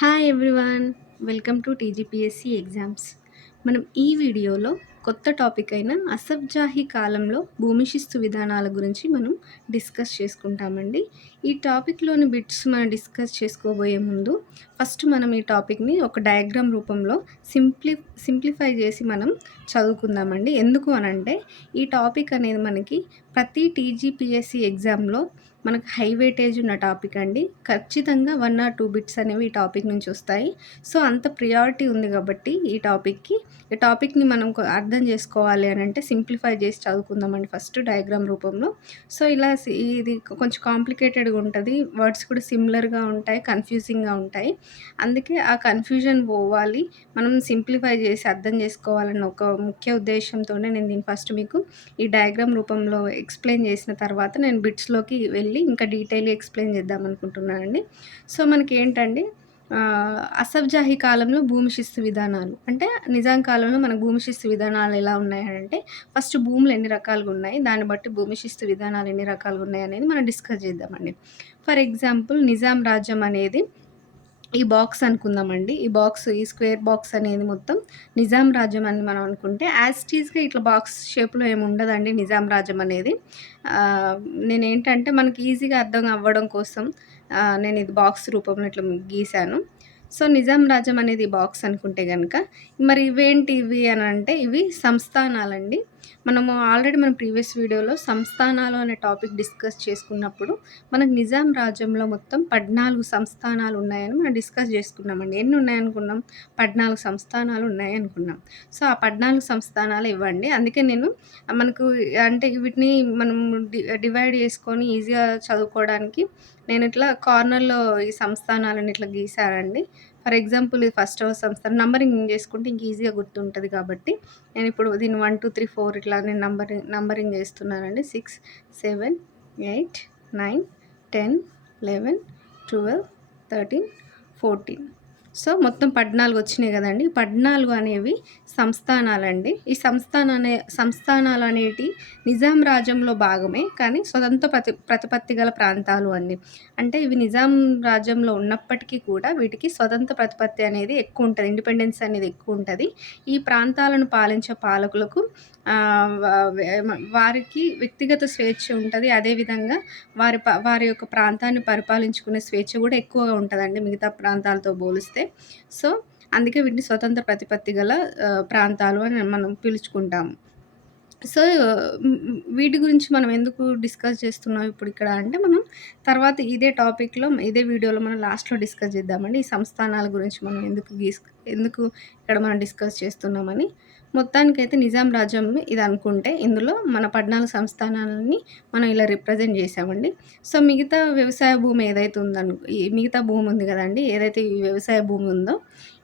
Hi everyone. Welcome to TGPSC exams. మనం ఈ వీడియోలో కొత్త టాపిక్ అయిన అసఫ్జాహీ కాలంలో భూమి శిస్తు విధానాల గురించి మనం డిస్కస్ చేసుకుంటామండి. ఈ టాపిక్‌లోని బిట్స్ మనం డిస్కస్ చేసుకోబోయే ముందు ఫస్ట్ మనం ఈ టాపిక్‌ని ఒక డయాగ్రామ్ రూపంలో సింప్లిఫై చేసి మనం చదువుకుందామండి. ఎందుకు అనంటే ఈ టాపిక్ అనేది మనకి ప్రతి టీజీపీఎస్సీ ఎగ్జామ్‌లో మనకు హై వెయిటేజ్ ఉన్న టాపిక్ అండి. ఖచ్చితంగా 1 ఆర్ 2 బిట్స్ అనేవి ఈ టాపిక్ నుంచి వస్తాయి. సో, అంత ప్రియారిటీ ఉంది కాబట్టి ఈ టాపిక్‌కి. ఈ టాపిక్‌ని మనం అర్థం చేసుకోవాలి అనంటే సింప్లిఫై చేసి చదువుకుందామండి ఫస్ట్ డయాగ్రామ్ రూపంలో. సో, ఇలా ఇది కొంచెం కాంప్లికేటెడ్‌గా ఉంటది. వర్డ్స్ కూడా సిమిలర్‌గా ఉంటాయి. కన్‌ఫ్యూజింగ్‌గా ఉంటాయి. అందుకే ఆ కన్‌ఫ్యూజన్ పోవాలి. మనం సింప్లిఫై చేసి అర్థం చేసుకోవాలన్న ఒక ముఖ్య ఉద్దేశ్యంతోనే నేను దీన్ని ఫస్ట్ మీకు ఈ డయాగ్రామ్ రూపంలో ఎక్స్‌ప్లెయిన్ చేసిన తర్వాత నేను బిట్స్‌లోకి వెళ్ళి ఇంకా డీటెయిల్‌గా ఎక్స్‌ప్లెయిన్ చేద్దామనుకుంటున్నానండి. సో, మనకేంటండి అసఫ్జాహీ కాలంలో భూమి శిస్తు విధానాలు అంటే నిజాం కాలంలో మనకు భూమి శిస్తు విధానాలు ఎలా ఉన్నాయనంటే ఫస్ట్ భూములు ఎన్ని రకాలుగా ఉన్నాయి, దాన్ని బట్టి భూమి శిస్తు విధానాలు ఎన్ని రకాలుగా ఉన్నాయనేది మనం డిస్కస్ చేద్దామండి. ఫర్ ఎగ్జాంపుల్ నిజాం రాజ్యం అనేది ఈ బాక్స్ అనుకుందామండి. ఈ స్క్వేర్ బాక్స్ అనేది మొత్తం నిజాం రాజ్యం అని మనం అనుకుంటే యాజ్ ఇట్ ఈస్‌గా ఇట్లా బాక్స్ షేప్‌లో ఏమి ఉండదండి నిజాం రాజ్యం అనేది. ఆహ్, నేనేంటంటే మనకి ఈజీగా అర్థం అవ్వడం కోసం నేను ఇది బాక్స్ రూపంలో ఇట్లా గీశాను. సో, నిజాం రాజ్యం అనేది బాక్స్ అనుకుంటే గనక మరి ఇవి అనంటే ఇవి సంస్థానాలండి. మన ప్రీవియస్ వీడియోలో సంస్థానాలు అనే టాపిక్ డిస్కస్ చేసుకున్నప్పుడు మనకు నిజాం రాజ్యంలో మొత్తం 14 సంస్థానాలు ఉన్నాయని మనం డిస్కస్ చేసుకున్నామండి. ఎన్ని ఉన్నాయనుకున్నాం? 14 సంస్థానాలు ఉన్నాయనుకున్నాం. సో, ఆ 14 సంస్థానాలు ఇవ్వండి. అందుకే నేను మనకు అంటే వీటిని మనం డివైడ్ చేసుకొని ఈజీగా చదువుకోవడానికి నేను ఇట్లా కార్నర్‌లో ఈ సంస్థానాలను ఇట్లా గీశానండి. ఫర్ ఎగ్జాంపుల్ ఇది ఫస్టవ సంస్థానం నంబరింగ్ చేసుకుంటే ఇంక ఈజీగా గుర్తుంటది కాబట్టి నేనిప్పుడు దీన్ని 1, 2, 3, 4 ఇట్లా నేను నంబరింగ్ చేస్తున్నానండి. 6, 7, 8, 9, 10, 11, 12, 13, 14. సో, మొత్తం 14 వచ్చినాయి గదండీ! 14 అనేవి సంస్థానాలండి. ఈ సంస్థానాలనేటియి నిజాం రాజ్యంలో భాగమే. కానీ స్వతంత్ర ప్రతిపత్తి గల ప్రాంతాలు అండి. అంటే ఇవి నిజాం రాజ్యంలో ఉన్నప్పటికీ కూడా వీటికి స్వతంత్ర ప్రతిపత్తి అనేది ఎక్కువుంటది. ఇండిపెండెన్స్ అనేది ఎక్కువుంటది. ఈ ప్రాంతాలను పాలించే పాలకులకు ఆహ్, వ వె వారికి వ్యక్తిగత స్వేచ్ఛ ఉంటది. అదేవిధంగా వారి యొక్క ప్రాంతాన్ని పరిపాలించుకునే స్వేచ్ఛ గూడా ఎక్కువగా ఉంటదండి మిగతా ప్రాంతాలతో పోలిస్తే. సో, అందుకే వీటిని స్వతంత్ర ప్రతిపత్తి గల ప్రాంతాలు అని మనం పిలుచుకుంటాము. సో, వీటి గురించి మనం ఎందుకు డిస్కస్ చేస్తున్నాం ఇప్పుడిక్కడ అంటే, మనం తర్వాత ఇదే వీడియోలో మనం లాస్ట్‌లో డిస్కస్ చేద్దామండి. ఈ సంస్థానాల గురించి మనం ఎందుకు ఇక్కడ మనం డిస్కస్ చేస్తున్నామని. మొత్తానికైతే నిజాం రాజ్యం ఇదనుకుంటే, ఇందులో మన 14 సంస్థానాలని మనం ఇలా రిప్రజెంట్ చేశామండి. సో, మిగతా వ్యవసాయ భూమి ఏదైతే ఈ మిగతా భూమి ఉంది గదండీ! ఏదైతే ఈ వ్యవసాయ భూమి ఉందో,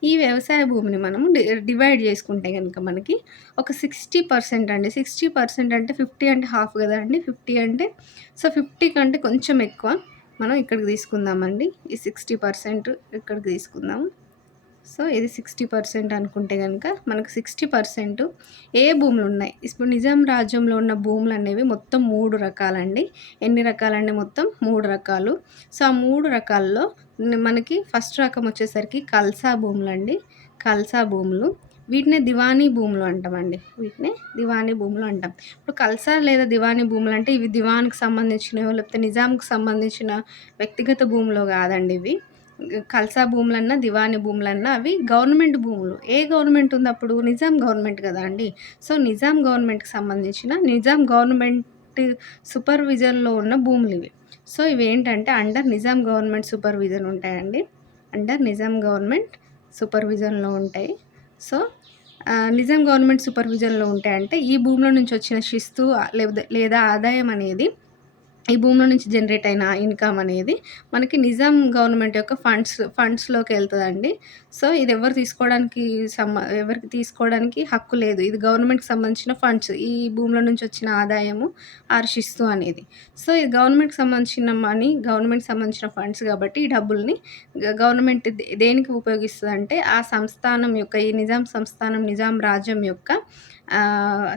ఈ వ్యవసాయ భూమిని మనము డివైడ్ చేసుకుంటే గనుక మనకి ఒక 60% అండి. 60% అంటే 50 అంటే హాఫ్ గదండీ! 50 అంటే 50 కంటే కొంచెం ఎక్కువ మనం ఇక్కడికి తీసుకుందామండి. ఈ 60% ఇక్కడికి తీసుకుందాం. సో, ఇది 60% అనుకుంటే గనక మనకు 60% ఏ భూములున్నాయి? ఇప్పుడు నిజాం రాజ్యంలో ఉన్న భూములనేవి మొత్తం 3 రకాలండి. ఎన్ని రకాలండి? మొత్తం 3 రకాలు. సో, ఆ 3 రకాల్లో మనకి ఫస్ట్ రకం వచ్చేసరికి కల్సా భూములండి. కల్సా భూములు. వీటినే దివానీ భూములు అంటామండి. దివానీ భూములు అంటాం. ఇప్పుడు కల్సా లేదా దివానీ భూములంటే ఇవి దివాన్‌కి సంబంధించినవో లేకపోతే నిజాంకి సంబంధించిన వ్యక్తిగత భూములో గాదండి ఇవి. కల్సా భూములన్నా, దివానీ భూములన్నా అవి గవర్నమెంట్ భూములు. ఏ గవర్నమెంట్ ఉందప్పుడు? నిజాం గవర్నమెంట్ గదా అండి! సో, నిజాం గవర్నమెంట్‌కి సంబంధించిన నిజాం గవర్నమెంట్ సూపర్విజన్‌లో ఉన్న భూములివి. సో, ఇవేంటంటే అండర్ నిజాం గవర్నమెంట్ సూపర్విజన్ ఉంటాయండి. అండర్ నిజాం గవర్నమెంట్ సూపర్విజన్‌లో ఉంటాయి. సో, నిజాం గవర్నమెంట్ సూపర్విజన్‌లో ఉంటాయంటే ఈ భూముల నుంచి వచ్చిన శిస్తు లేదా ఆదాయం అనేది ఈ భూముల నుంచి జనరేట్ అయిన ఇన్‌కమ్ అనేది మనకి నిజాం గవర్నమెంట్ యొక్క ఫండ్స్‌లోకి ఎళ్తదండి. సో, ఇది ఎవరికి తీసుకోవడానికి హక్కు లేదు. ఇది గవర్నమెంట్‌కి సంబంధించిన ఫండ్స్. ఈ భూముల నుంచి వచ్చిన ఆదాయము ఆర్ శిస్తు అనేది. సో, ఇది గవర్నమెంట్‌కి సంబంధించిన గవర్నమెంట్‌కి సంబంధించిన ఫండ్స్ కాబట్టి ఈ డబ్బుల్ని గవర్నమెంట్ దేనికి ఉపయోగిస్తదంటే ఆ సంస్థానం యొక్క ఈ నిజాం సంస్థానం, నిజాం రాజ్యం యొక్క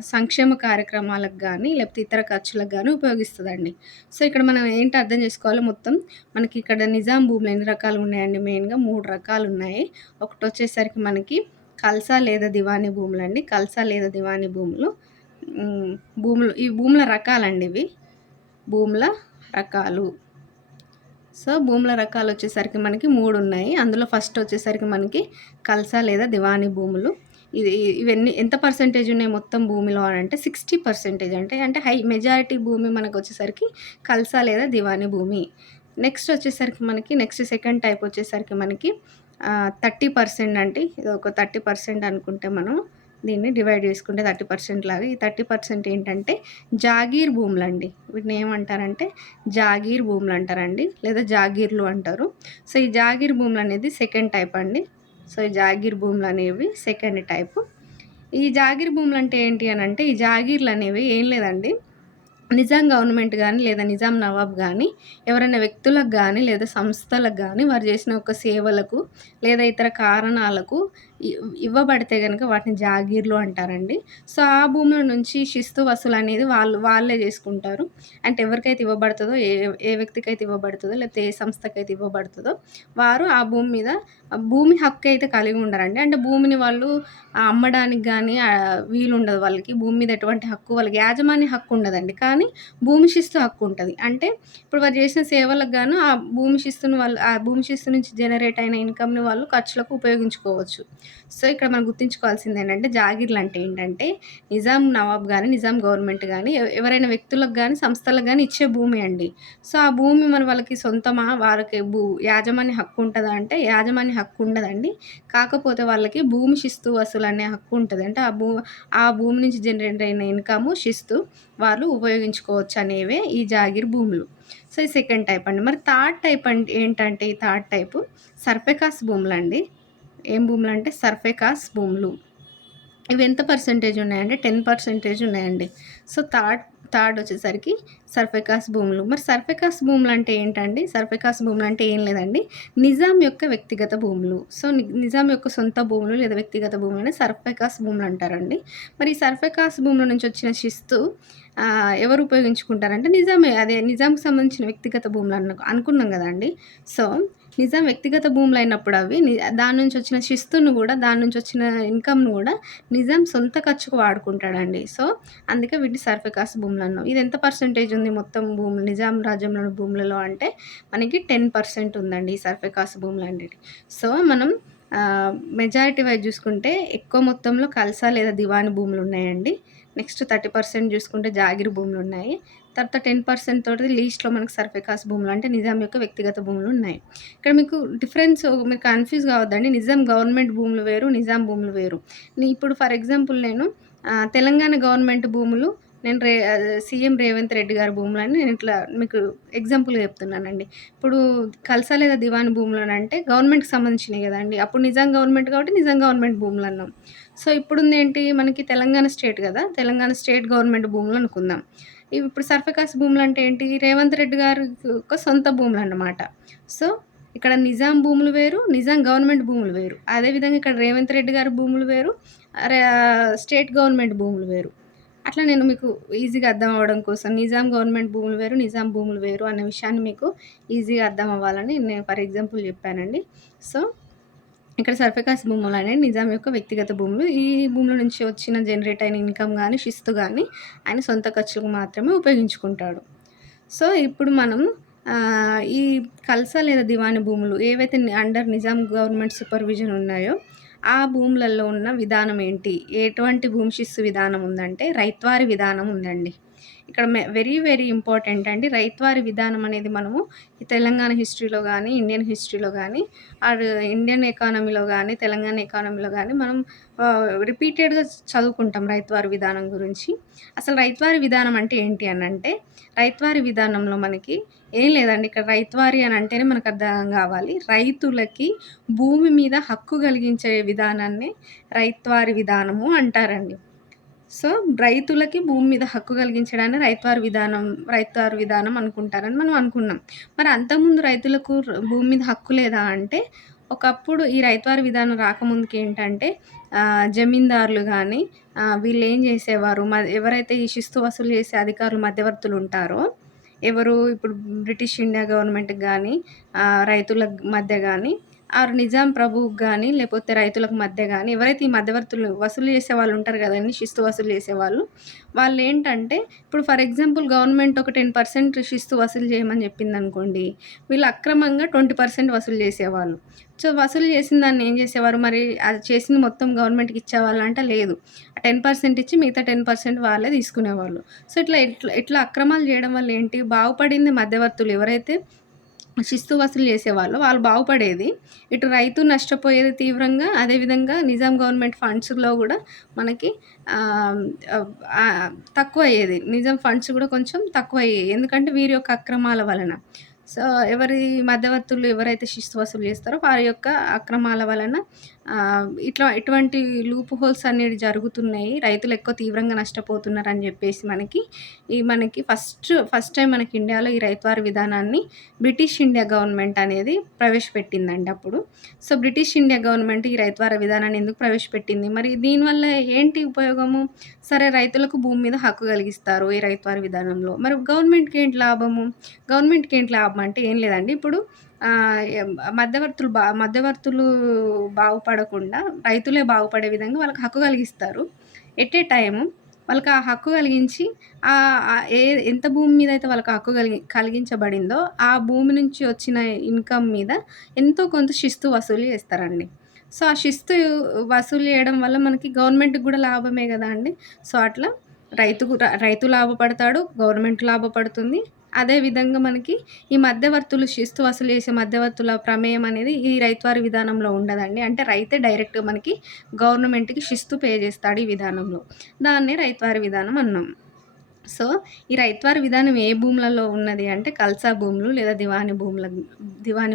సంక్షేమ కార్యక్రమాలకు గానీ, లేకపోతే ఇతర ఖర్చులకు గానీ ఉపయోగిస్తదండి. సో, ఇక్కడ మనం ఏంటి అర్థం చేసుకోవాలి మొత్తం మనకి ఇక్కడ నిజాం భూములు ఎన్ని రకాలున్నాయండి మెయిన్‌గా 3 రకాలున్నాయి. ఒకటొచ్చేసరికి మనకి కల్సా లేదా దివానీ భూములండి. కల్సా లేదా దివానీ భూములు ఈ భూముల రకాలండి ఇవి. భూముల రకాలు. సో, భూముల రకాలొచ్చేసరికి మనకి 3 ఉన్నాయి. అందులో ఫస్ట్ వచ్చేసరికి మనకి కల్సా లేదా దివానీ భూములు. ఇవన్నీ ఎంత పర్సెంటేజ్ ఉన్నాయి మొత్తం భూమిలో అనంటే 60% అంటే హై మెజారిటీ భూమి మనకొచ్చేసరికి కల్సా లేదా దివానీ భూమి. నెక్స్ట్ సెకండ్ టైప్ వచ్చేసరికి మనకి 30% అండి. ఇదొక 30% అనుకుంటే మనం దీన్ని డివైడ్ చేసుకుంటే 30% లాగా ఈ 30% ఏంటంటే జాగీర్ భూములండి. వీటిని ఏమంటారంటే జాగీర్ భూములు అంటారండి, లేదా జాగీర్లు అంటారు. సో, ఈ జాగీర్ భూములు అనేది సెకండ్ టైప్ అండి. సో, ఈ జాగీర్ భూములు అనేవి సెకండ్ టైపు. ఈ జాగీర్ భూములు అంటే ఏంటి అనంటే ఈ జాగీర్లు అనేవి ఏం లేదండి, నిజాం గవర్నమెంట్ గానీ, లేదా నిజాం నవాబ్ గానీ, ఎవరైనా వ్యక్తులకు గానీ, లేదా సంస్థలకు గానీ వారు చేసిన ఒక సేవలకు, లేదా ఇతర కారణాలకు ఇవ్వబడితే గనక వాటిని జాగీర్లు అంటారండి. సో, ఆ భూముల నుంచి శిస్తు వసూలనేది వాళ్ళే చేసుకుంటారు. అంటే ఎవరికైతే ఇవ్వబడుతదో, ఏ వ్యక్తికైతే ఇవ్వబడుతదో, లేకపోతే ఏ సంస్థకైతే ఇవ్వబడుతదో వారు ఆ భూమి మీద భూమి హక్కయితే కలిగి ఉండరండి. అంటే భూమిని వాళ్ళు అమ్మడానికి గానీ వీలుండదు వాళ్ళకి. భూమి మీద ఎటువంటి హక్కు వాళ్ళకి యాజమాన్య హక్కు ఉండదండి. కానీ భూమి శిస్తు హక్కు ఉంటది. అంటే ఇప్పుడు వారు చేసిన సేవలకు గాను ఆ భూమి శిస్తు నుంచి జనరేట్ అయిన ఇన్‌కమ్‌ని వాళ్ళు ఖర్చులకు ఉపయోగించుకోవచ్చు. సో, ఇక్కడ మనం గుర్తుంచుకోవాల్సిందేంటంటే జాగీర్లు అంటే ఏంటంటే నిజాం నవాబ్ గానీ, నిజాం గవర్నమెంట్ గానీ ఎవరైనా వ్యక్తులకు గానీ, సంస్థలకు గానీ ఇచ్చే భూమి అండి. సో, ఆ భూమి మరి వాళ్ళకి సొంతమా? వాళ్ళకి యాజమాన్య హక్కు ఉంటదా అంటే యాజమాన్య హక్కు ఉండదండి. కాకపోతే వాళ్ళకి భూమి శిస్తు వసూలనే హక్కు ఉంటది. అంటే ఆ భూమి నుంచి జనరేట్ అయిన ఇన్‌కము, శిస్తు వాళ్ళు ఉపయోగించుకోవచ్చు అనేవే ఈ జాగీర్ భూములు. సో, ఈ సెకండ్ టైప్ అండి. మరి థర్డ్ టైప్ ఏంటంటే ఈ థర్డ్ టైపు సర్ఫేకాస్ భూములండి. ఏం భూములంటే సర్ఫేకాస్ భూములు. ఇవి ఎంత పర్సెంటేజ్ ఉన్నాయంటే 10% ఉన్నాయండి. సో, థర్డ్ వచ్చేసరికి సర్ఫేకాస్ భూములు. మరి సర్ఫేకాస్ భూములు అంటే ఏంటండి? సర్ఫేకాస్ భూములు అంటే ఏం లేదండి, నిజాం యొక్క వ్యక్తిగత భూములు. సో, నిజాం యొక్క సొంత భూములు లేదా వ్యక్తిగత భూములని సర్ఫేకాస్ భూములు అంటారండి. మరి ఈ సర్ఫేకాస్ భూముల నుంచి వచ్చిన శిస్తు ఎవరు ఉపయోగించుకుంటారంటే నిజామే. అదే నిజాంకి సంబంధించిన వ్యక్తిగత భూములు అనుకున్నాం గదండీ. సో, నిజాం వ్యక్తిగత భూములైనప్పుడు అవి దాని నుంచి వచ్చిన శిస్తును గూడా, దాని నుంచి వచ్చిన ఇన్‌కమ్‌ను గూడా నిజాం సొంత ఖర్చుకు వాడుకుంటాడండి. సో, అందుకే వీటిని సర్ఫేకాస్ భూములన్నాం. ఇది ఎంత పర్సెంటేజ్ ఉంది మొత్తం భూములు నిజాం రాజ్యంలోని భూములలో అంటే మనకి 10% ఉందండి ఈ సర్ఫేకాస్ భూములనేటివి. సో, మనం మెజారిటీ వైజ్ చూసుకుంటే ఎక్కువ మొత్తంలో కల్సా లేదా దివానీ భూములున్నాయండి. నెక్స్ట్ 30% చూసుకుంటే జాగీర్ భూములున్నాయి. తర్వాత 10% తోటి లీస్ట్‌లో మనకు సర్ఫేకాస్ భూములు అంటే నిజాం యొక్క వ్యక్తిగత భూములున్నాయి. ఇక్కడ మీకు మీరు కన్‌ఫ్యూజ్ కావద్దండి. నిజాం గవర్నమెంట్ భూములు వేరు, నిజాం భూములు వేరు. ఇప్పుడు ఫర్ ఎగ్జాంపుల్ నేను తెలంగాణ గవర్నమెంట్ భూములు సీఎం రేవంత్ రెడ్డి గారి భూములని నేను ఇట్లా మీకు ఎగ్జాంపుల్‌గా చెప్తున్నానండి. ఇప్పుడు కల్సా లేదా దివానీ భూములనంటే గవర్నమెంట్‌కి సంబంధించినయి గదండీ. అప్పుడు నిజాం గవర్నమెంట్ కాబట్టి నిజాం గవర్నమెంట్ భూములన్నాం. సో, ఇప్పుడుందేంటి మనకి తెలంగాణ స్టేట్ గదా! తెలంగాణ స్టేట్ గవర్నమెంట్ భూములు అనుకుందాం. ఇప్పుడు సర్ఫేకాస్ భూములంటే ఏంటి? రేవంత్ రెడ్డి గారి యొక్క సొంత భూములన్నమాట. సో, ఇక్కడ నిజాం భూములు వేరు, నిజాం గవర్నమెంట్ భూములు వేరు. అదేవిధంగా ఇక్కడ రేవంత్ రెడ్డి గారి భూములు వేరు, స్టేట్ గవర్నమెంట్ భూములు వేరు. అట్లా నేను మీకు ఈజీగా అర్థం అవ్వడం కోసం నిజాం గవర్నమెంట్ భూములు వేరు, నిజాం భూములు వేరు అనే విషయాన్ని మీకు ఈజీగా అర్థం అవ్వాలని నేను ఫర్ ఎగ్జాంపుల్ చెప్పానండి. సో, ఇక్కడ సర్ఫేకాస్ భూములనేవి నిజాం యొక్క వ్యక్తిగత భూములు. ఈ భూముల నుంచి వచ్చిన జనరేట్ అయిన ఇన్‌కమ్ గానీ, శిస్తు గానీ ఆయన సొంత ఖర్చులకు మాత్రమే ఉపయోగించుకుంటాడు. సో, ఇప్పుడు మనం ఈ కల్సా లేదా దివానీ భూములు ఏవైతే అండర్ నిజాం గవర్నమెంట్ సూపర్విజన్ ఉన్నాయో ఆ భూములలో ఉన్న విధానం ఏంటి? ఎటువంటి భూమి శిస్తు విధానం ఉందంటే రైత్వారి విధానం ఉందండి. ఇక్కడ వెరీ వెరీ ఇంపార్టెంట్ అండి. రైత్వారి విధానం అనేది మనము ఈ తెలంగాణ హిస్టరీలో గానీ, ఇండియన్ హిస్టరీలో గానీ, ఇండియన్ ఎకానమీలో గానీ, తెలంగాణ ఎకానమీలో గానీ మనం రిపీటెడ్‌గా చదువుకుంటాం రైత్వారి విధానం గురించి. అసలు రైత్వారి విధానం అంటే ఏంటి అనంటే, రైత్వారి విధానంలో మనకి ఏం లేదండి. ఇక్కడ రైత్వారి అని అంటేనే మనకు అర్థం కావాలి. రైతులకి భూమి మీద హక్కు కలిగించే విధానాన్ని రైత్వారి విధానము అంటారండి. సో, రైతులకి భూమి మీద హక్కు కలిగించడాన్ని రైత్వారి విధానం అనుకుంటారని మనం అనుకున్నాం. మరి అంతకుముందు రైతులకు భూమి మీద హక్కు లేదా అంటే ఒకప్పుడు ఈ రైతువారీ విధానం రాకముందుకేంటంటే జమీందారులు గానీ వీళ్ళేం జేసేవారు ఎవరైతే ఈ శిస్తు వసూలు చేసే అధికారులు మధ్యవర్తులుంటారో, ఎవరు ఇప్పుడు బ్రిటిష్ ఇండియా గవర్నమెంట్‌కి గానీ, రైతుల మధ్య గానీ, ఆర్ నిజాం ప్రభువుకి గానీ, లేపోతే రైతులకు మధ్య గానీ, ఎవరైతే ఈ మధ్యవర్తులు వసూలు చేసేవాళ్ళుంటారు గదండీ! శిస్తు వసూలు చేసేవాళ్ళు. వాళ్ళేంటంటే ఇప్పుడు ఫర్ ఎగ్జాంపుల్ గవర్నమెంట్ ఒక 10% శిస్తు వసూలు చేయమని చెప్పిందనుకోండి. వీళ్ళు అక్రమంగా 20% వసూలు చేసేవాళ్ళు. సో, వసూలు చేసిన దాన్ని ఏం చేసేవారు మరి అది చేసింది మొత్తం గవర్నమెంట్‌కి ఇచ్చేవాళ్ళా అంటే లేదు. ఆ 10% ఇచ్చి మిగతా 10% వాళ్ళే తీసుకునేవాళ్ళు. సో, ఇట్లా అక్రమాలు చేయడం వల్ల ఏంటి బాగుపడింది మధ్యవర్తులు ఎవరైతే శిస్తు వసూలు చేసేవాళ్ళో వాళ్ళు బాగుపడేది. ఇటు రైతు నష్టపోయేది తీవ్రంగా. అదేవిధంగా నిజాం గవర్నమెంట్ ఫండ్స్‌లో గూడా మనకి ఆహ్, తక్కువయ్యేది. నిజాం ఫండ్స్ గూడా కొంచెం తక్కువయ్యాయి. ఎందుకంటే వీరి యొక్క అక్రమాల వలన. సో, మధ్యవర్తులు ఎవరైతే శిస్తు వసూలు చేస్తారో వారి యొక్క అక్రమాల వలన ఇటువంటి లూప్ హోల్స్ అనేవి జరుగుతున్నాయి. రైతులు ఎక్కువ తీవ్రంగా నష్టపోతున్నారని జెప్పేసి మనకి ఫస్ట్ టైమ్ మనకి ఇండియాలో ఈ రైతువారీ విధానాన్ని బ్రిటిష్ ఇండియా గవర్నమెంట్ అనేది ప్రవేశపెట్టిందండి అప్పుడు. సో, బ్రిటిష్ ఇండియా గవర్నమెంట్ ఈ రైతువారీ విధానాన్ని ఎందుకు ప్రవేశపెట్టింది? మరి దీనివల్ల ఏంటి ఉపయోగము? సరే రైతులకు భూమి మీద హక్కు కలిగిస్తారు ఈ రైతువారీ విధానంలో. మరి గవర్నమెంట్‌కేంటి లాభము? గవర్నమెంట్‌కేంటి లాభం అంటే ఏం లేదండి. ఇప్పుడు మధ్యవర్తులు బాగుపడకుండా రైతులే బాగుపడే విధంగా వాళ్ళకి హక్కు కలిగిస్తారు. ఎట్ ఏ టైము వాళ్ళకి ఆ హక్కు కలిగించి ఎంత భూమి మీద అయితే వాళ్ళకి హక్కు కలిగించబడిందో, ఆ భూమి నుంచి వచ్చిన ఇన్‌కమ్ మీద ఎంతో కొంత శిస్తు వసూలు చేస్తారండి. సో, ఆ శిస్తు వసూలు చేయడం వల్ల మనకి గవర్నమెంట్‌కి గూడా లాభమే గదా అండి. సో, అట్లా రైతు లాభపడతాడు, గవర్నమెంట్ లాభపడుతుంది. అదే విధంగా మనకి ఈ మధ్యవర్తులు శిస్తు వసూలు చేసే మధ్యవర్తుల ప్రమేయం అనేది ఈ రైతువారీ విధానంలో ఉండదండి. అంటే రైతే డైరెక్ట్‌గా మనకి గవర్నమెంట్‌కి శిస్తు పే చేస్తాడు ఈ విధానంలో. దాన్నే రైతువారీ విధానం అన్నాం. సో, ఈ రైతువారీ విధానం ఏ భూములలో ఉన్నది అంటే కల్సా భూములు లేదా దివానీ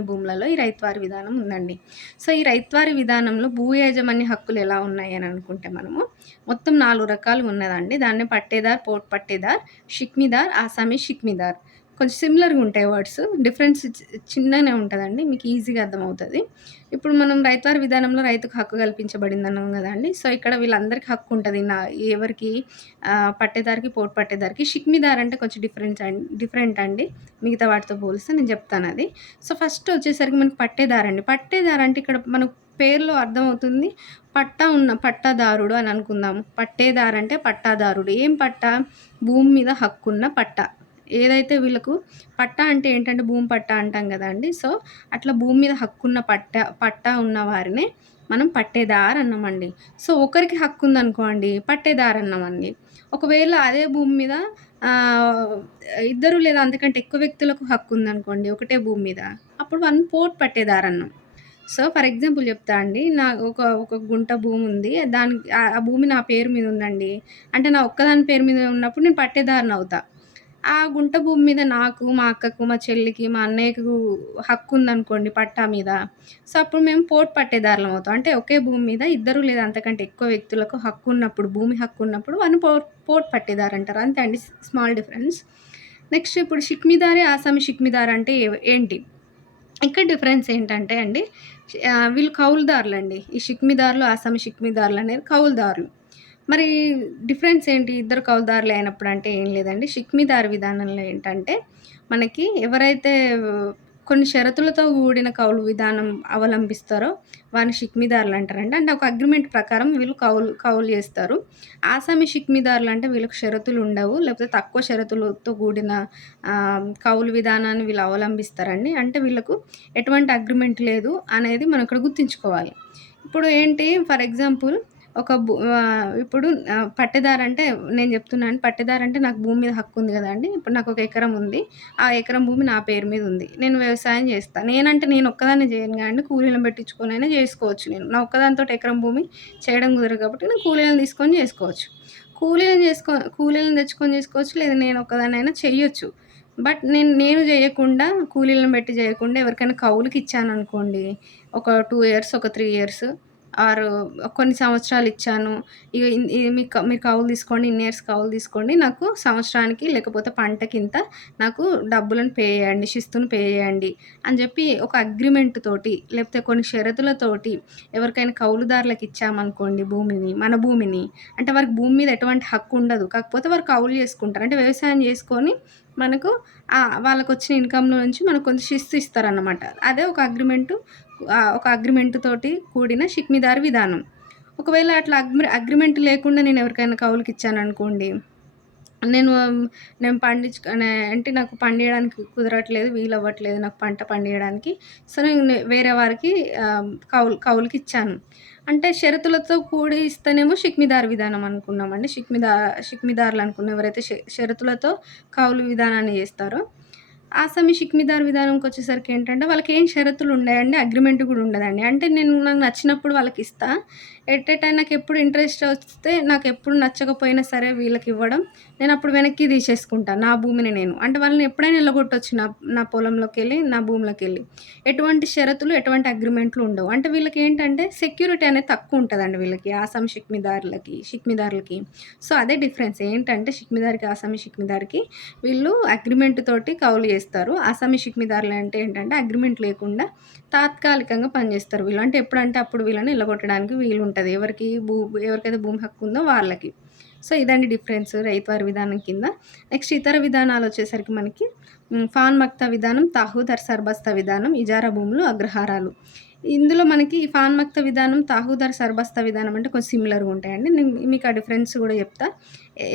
భూములలో ఈ రైతువారీ విధానం ఉందండి. సో, ఈ రైతువారీ విధానంలో భూ యాజమాన్య హక్కులు ఎలా ఉన్నాయి అని అనుకుంటే మనము మొత్తం 4 రకాలుగా ఉన్నదండి. దాన్నే పట్టేదార్, పోట్ పట్టేదార్, షిక్మీదార్, ఆసామీ షిక్మీదార్. కొంచెం సిమిలర్‌గా ఉంటాయి వర్డ్స్. డిఫరెన్స్ చిన్నగానే ఉంటదండి. మీకు ఈజీగా అర్థమవుతది. ఇప్పుడు మనం రైతువారీ విధానంలో రైతుకు హక్కు కల్పించబడిందన్నాం గదండీ! సో, ఇక్కడ వీళ్ళందరికీ హక్కు ఉంటది. ఎవరికి పట్టేదారికి, పోటు పట్టేదారికి. షిక్మీదార్ అంటే కొంచెం డిఫరెంట్ అండి. మిగతా వాటితో పోలిస్తే నేను జెప్తానది. సో, ఫస్ట్ వచ్చేసరికి మనకి పట్టేదారండి. పట్టేదారు అంటే ఇక్కడ మనకు పేరులో అర్థమవుతుంది. పట్టాదారుడు అని అనుకుందాము. పట్టేదారు అంటే పట్టాదారుడు. ఏం పట్టా? భూమి మీద హక్కున్న పట్టా. ఏదైతే వీళ్ళకు పట్టా అంటే ఏంటంటే భూమి పట్టా అంటాం గదండీ! సో, అట్లా భూమి మీద హక్కున్న పట్టా ఉన్న వారినే మనం పట్టేదార్ అన్నామండి. సో, ఒకరికి హక్కుందనుకోండి పట్టేదారన్నామండి. ఒకవేళ అదే భూమి మీద ఆహ్, ఇద్దరు లేదా అంతకంటే ఎక్కువ వ్యక్తులకు హక్కుందనుకోండి ఒకటే భూమి మీద, అప్పుడు వాళ్ళని పోటు పట్టేదారన్నాం. సో, ఫర్ ఎగ్జాంపుల్ చెప్తా అండి. ఒక గుంట భూముంది. ఆ భూమి నా పేరు మీద ఉందండి. అంటే నా ఒక్కదాని పేరు మీద ఉన్నప్పుడు నేను పట్టేదారినవుతా. ఆ గుంట భూమి మీద నాకు, మా అక్కకు, మా చెల్లికి, మా అన్నయ్యకు హక్కుందనుకోండి పట్టా మీద. సో, అప్పుడు మేము పోటు పట్టేదారులమవుతాం. అంటే ఒకే భూమి మీద ఇద్దరు లేదా అంతకంటే ఎక్కువ వ్యక్తులకు హక్కున్నప్పుడు, భూమి హక్కున్నప్పుడు వాళ్ళని పోటు పట్టేదారంటారు. అంతే అండి. Small difference. నెక్స్ట్ ఇప్పుడు షిక్మీదారే, ఆసామి షిక్మీదార్ అంటే ఏంటి? ఇక్కడ డిఫరెన్స్ ఏంటంటే అండి వీళ్ళు కౌలుదారులండి. ఈ షిక్మీదారులు, ఆసామి షిక్మీదారులనేది కౌలుదారులు. మరి డిఫరెన్స్ ఏంటి? ఇద్దరు కౌలుదారులే అయినప్పుడు అంటే ఏం లేదండి. షిక్మీదారు విధానంలో ఏంటంటే, మనకి ఎవరైతే కొన్ని షరతులతో కూడిన కౌలు విధానం అవలంబిస్తారో వారిని షిక్మీదారులంటారండి. అంటే ఒక అగ్రిమెంట్ ప్రకారం వీళ్ళు కౌలు చేస్తారు. ఆసామీ షిక్మీదారులంటే వీళ్ళకి షరతులుండవు. లేకపోతే తక్కువ షరతులతో కూడిన కౌలు విధానాన్ని వీళ్ళు అవలంబిస్తారండి. అంటే వీళ్ళకు ఎటువంటి అగ్రిమెంట్ లేదు అనేది మనం ఇక్కడ గుర్తుంచుకోవాలి. ఇప్పుడు ఏంటి ఫర్ ఎగ్జాంపుల్ ఇప్పుడు పట్టేదారంటే నేను చెప్తున్నాను. పట్టేదారంటే నాకు భూమి మీద హక్కుంది గదండీ! ఇప్పుడు నాకొక ఎకరం ఉంది. ఆ ఎకరం భూమి నా పేరు మీద ఉంది. నేను వ్యవసాయం చేస్తా. నేను ఒక్కదాన్నే చేయను గాండి. కూలీలను పెట్టించుకొనైనా చేసుకోవచ్చు నేను. నా ఒక్కదానితోటి ఎకరం భూమి చేయడం కుదరదు కాబట్టి నేను కూలీలను తీసుకొని చేసుకోవచ్చు. కూలీలను తెచ్చుకొని చేసుకోవచ్చు. లేదా నేను ఒక్కదాన్నైనా చెయ్యొచ్చు. బట్ నేను జేయకుండా కూలీలను పెట్టి జేయకుండా ఎవరికైనా కౌలుకిచ్చాననుకోండి. ఒక 2 ఇయర్స్, ఒక 3 ఇయర్స్ ఆర్ కొన్ని సంవత్సరాలు ఇచ్చాను. ఇగ ఇది మీరు కౌలు తీసుకోండి. ఇన్ని ఇయర్స్ కౌలు తీసుకోండి. నాకు సంవత్సరానికి లేకపోతే పంటకింత నాకు డబ్బులను పే చేయండి. శిస్తును పే చేయండి అని చెప్పి ఒక అగ్రీమెంట్ తోటి లేకపోతే కొన్ని షరతులతోటి ఎవరికైనా కౌలుదారులకు ఇచ్చామనుకోండి భూమిని, మన భూమిని, అంటే వారికి భూమి మీద ఎటువంటి హక్కు ఉండదు. కాకపోతే వారు కౌలు చేసుకుంటారు. అంటే వ్యవసాయం చేసుకొని మనకు వాళ్ళకొచ్చిన ఇన్‌కమ్‌లో నుంచి మనకు కొంత శిస్తు ఇస్తారన్నమాట. అదే ఒక అగ్రిమెంట్ తోటి కూడిన షిక్మిదారు విధానం. ఒకవేళ అట్లా అగ్రిమెంట్ లేకుండా నేను ఎవరికైనా కౌలుకిచ్చాననుకోండి, నేను నేను అంటే నాకు పండియడానికి కుదరట్లేదు, వీలవ్వట్లేదు నాకు పంట పండియడానికి. సో, నేను వేరే వారికి కౌలుకిచ్చాను. అంటే షరతులతో కూడి ఇస్తేనేమో షిక్మిదారు విధానం అనుకున్నామండి. షిక్మిదారులు అనుకున్నాం. ఎవరైతే షరతులతో కౌలు విధానాన్ని చేస్తారో, ఆసామి షిక్మిదార్ విధానంకొచ్చేసరికి ఏంటంటే, వాళ్ళకేం షరతులు ఉండయండి. అగ్రిమెంట్ కూడా ఉండదండి. అంటే నాకు నచ్చినప్పుడు వాళ్ళకిస్తా. ఎట్ ఎ టైమ్ నాకెప్పుడు ఇంట్రెస్ట్ వస్తే, నాకెప్పుడు నచ్చకపోయినా సరే వీళ్ళకివ్వడం. నేనప్పుడు వెనక్కి తీసేసుకుంటా నా భూమిని నేను. అంటే వాళ్ళని ఎప్పుడైనా ఎల్లగొట్టొచ్చు నా నా పొలంలోకెళ్ళి, నా భూమిలోకెళ్ళి. ఎటువంటి షరతులు, ఎటువంటి అగ్రిమెంట్లు ఉండవు. అంటే వీళ్ళకేంటంటే సెక్యూరిటీ అనేది తక్కువుంటదండి వీళ్ళకి. ఆసామి షిక్మిదారులకి. సో, అదే డిఫరెన్స్. ఏంటంటే షిక్మిదార్‌కి, ఆసామి షిక్మిదార్‌కి వీళ్ళు అగ్రిమెంట్ తోటి కౌలు చేస్తారు. ఆసామి షిక్మిదారులు అంటే ఏంటంటే అగ్రిమెంట్ లేకుండా తాత్కాలికంగా పనిచేస్తారు వీళ్ళు. అంటే ఎప్పుడంటే అప్పుడు వీళ్ళని ఎల్లగొట్టడానికి వీలుంటది. ఎవరికైతే భూమి హక్కు ఉందో వాళ్ళకి. సో, ఇదండి డిఫరెన్స్ రైతువారి విధానం కింద. నెక్స్ట్ ఇతర విధానాలొచ్చేసరికి మనకి ఫాన్ మక్తా విధానం, తాహూదర్ సర్బస్తా విధానం, ఇజారా భూములు, అగ్రహారాలు. ఇందులో మనకి ఈ ఫాన్ మక్తా విధానం, తాహూదర్ సర్బస్తా విధానం అంటే కొంచెం సిమిలర్‌గా ఉంటాయండి. నేను మీకు ఆ డిఫరెన్స్ కూడా చెప్తా.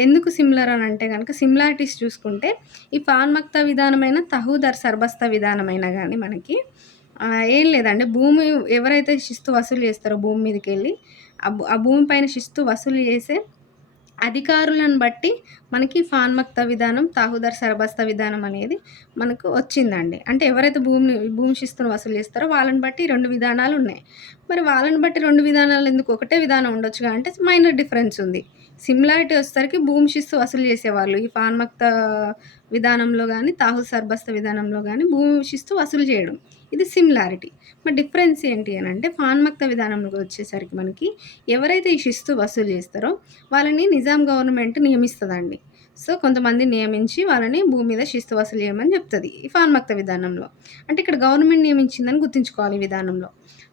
ఎందుకు సిమిలర్ అని అంటే గనక సిమిలారిటీస్ చూసుకుంటే ఈ ఫాన్ మక్తా విధానమైన, తహూదర్ సర్బస్తా విధానమైనా గానీ మనకి ఏం లేదండి. ఎవరైతే శిస్తు వసూలు చేస్తారో భూమి మీదకెళ్ళి, ఆ భూమి పైన శిస్తు వసూలు చేసే అధికారులను బట్టి మనకి ఫాన్ మక్తా విధానం, తాహూదర్ సరబస్తా విధానం అనేది మనకు వచ్చిందండి. అంటే ఎవరైతే భూమి శిస్తును వసూలు చేస్తారో వాళ్ళని బట్టి 2 విధానాలున్నాయి. మరి వాళ్ళని బట్టి 2 విధానాలు ఎందుకు ఒకటే విధానం ఉండొచ్చుగా అంటే మైనర్ డిఫరెన్స్ ఉంది. సిమిలారిటీ వచ్చేసరికి భూమి శిస్తు వసూలు చేసేవాళ్ళు ఈ ఫాన్ మక్తా విధానంలో గానీ, తాహూద్ సర్బస్తా విధానంలో గానీ భూమి శిస్తు వసూలు చేయడం. ఇది సిమిలారిటీ. మరి డిఫరెన్స్ ఏంటి అనంటే ఫాన్ మక్తా విధానంలోకి వచ్చేసరికి మనకి ఎవరైతే ఈ శిస్తు వసూలు చేస్తారో వాళ్ళని నిజాం గవర్నమెంట్ నియమిస్తదండి. సో, కొంతమందిని నియమించి వాళ్ళని భూమి మీద శిస్తు వసూలు చేయమని చెప్తది. ఈ ఫాన్ మక్తా విధానంలో. అంటే ఇక్కడ గవర్నమెంట్ నియమించిందని గుర్తుంచుకోవాలి ఈ విధానంలో.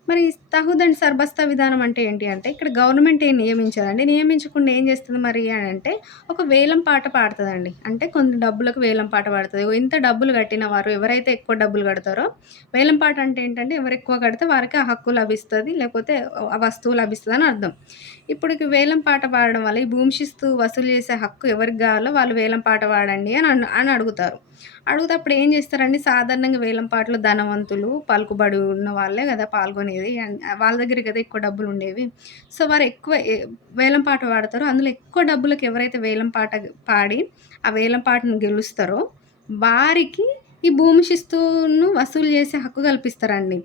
మరి తహూద్ అండ్ సర్బస్తా విధానం అంటే ఏంటి అంటే ఇక్కడ గవర్నమెంట్ ఏం నియమించదండి. నియమించకుండా ఏం చేస్తది మరి అనంటే ఒక వేలం పాట పాడుతదండి. అంటే కొన్ని డబ్బులకు వేలం పాట పాడుతది. ఇంత డబ్బులు కట్టిన వారు ఎవరైతే ఎక్కువ డబ్బులు కడతారో వేలం పాట అంటే ఏంటంటే ఎవరెక్కువ కడితే వారికి ఆ హక్కు లభిస్తది. లేకపోతే ఆ వస్తువు లభిస్తదని అర్థం. ఇప్పుడు వేలం పాట పాడడం వల్ల ఈ భూమి శిస్తు వసూలు చేసే హక్కు ఎవరికి కావాలో వాళ్ళు వేలం పాట పాడండి అని అడుగుతారు. అడిగితే అప్పుడు ఏం చేస్తారండి సాధారణంగా వేలం పాటలో ధనవంతులు, పలుకుబడి ఉన్న వాళ్ళే కదా పాల్గొనేది. వాళ్ళ దగ్గర కదా ఎక్కువ డబ్బులుండేవి. సో, వారు ఎక్కువ వేలం పాట పాడతారో అందులో ఎక్కువ డబ్బులకి ఎవరైతే వేలం పాట పాడి ఆ వేలం పాటను గెలుస్తారో వారికి ఈ భూమి శిస్తును వసూలు చేసే హక్కు కల్పిస్తారండి.